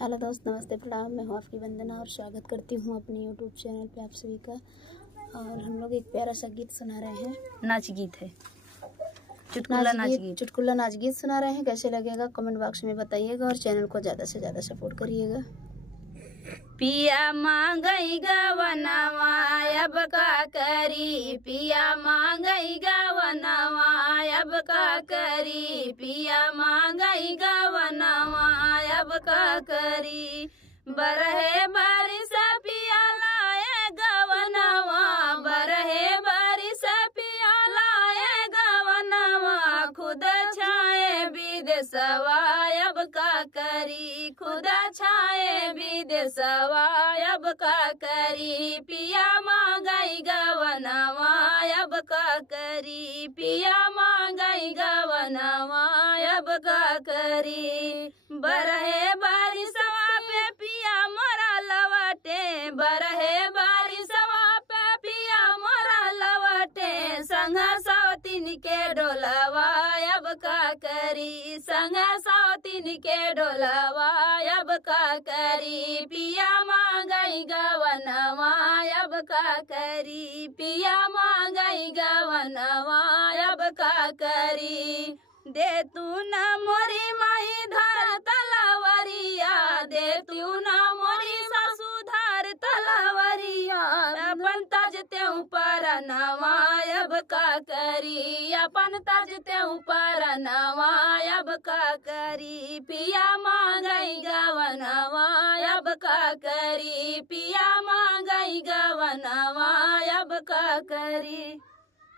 Hello दोस्त, नमस्ते, प्रणाम। मैं हूँ आपकी वंदना और स्वागत करती हूँ अपने यूट्यूब चैनल पे आप सभी का। और हम लोग एक प्यारा सा गीत सुना रहे हैं। नाच गीत है, चुटकुला नाच गीत सुना रहे हैं। कैसे लगेगा कमेंट बॉक्स में बताइएगा और चैनल को ज़्यादा से ज़्यादा सपोर्ट करिएगा। पिया मांगई गवनवा अब का करी, पिया मांगई गवनवा अब का करी, पिया मांगई गवनवा अब का करी। बरहे बारिश पिया लाए गवनवा, बरहे बारिश पिया लाए गवनवा, खुद छाए विदेशवा अब का करी, खुद छाए विदेशवा अब का करी। पिया मांगई गवनवा अब का करी, पिया मांगई गवनवा अब का करी। बरहे बारिशवा पे पिया मोरा लवटे, बरहे बारिशवा पे पिया मोरा लवटे, संग सौतीन के डोलवा अब का करी, संग सौतीन के डोलवा अब का करी। पिया मांगई गवनवा अब का करी, पिया मांगई गवनवा अब का करी। दे तू न मोरी माही धर तलवरिया, दे तू न मोरी सासू धर तलवरिया, अपन तजते ऊपर नवा अब का करी, अपन तजते ऊपर नवा अब का करी। पिया मांगई गवनवा अब का करी, पिया मांगई गवनवा अब का करी।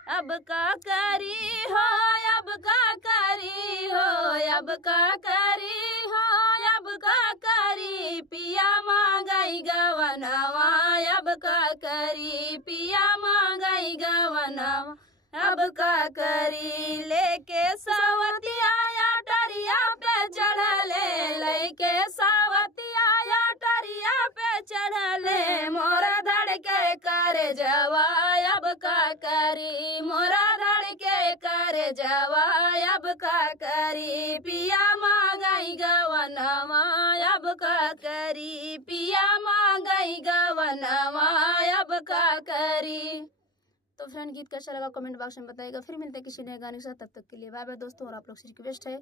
अब का करी हो, अब का करी हो, अब का करी हो, अब का करी। पिया मांगई गवनवा अब का करी, पिया मांगई गवनवा अब का करी। लेके सावतिया टरिया पे चढ़ले, लेके सावतिया टरिया पे चढ़ले, मोरा धड़के करे जवा अब का करी, मोरा धड़के करे जवा अब का करी। पिया मांगई गवनवा अब का करी, पिया मांगई गवनवा अब का करी। तो फ्रेंड, गीत कैसा लगा कमेंट बॉक्स में बताइएगा। फिर मिलते हैं किसी नए गाने के साथ, तब तक के लिए बाय बाय दोस्तों। और आप लोग से रिक्वेस्ट है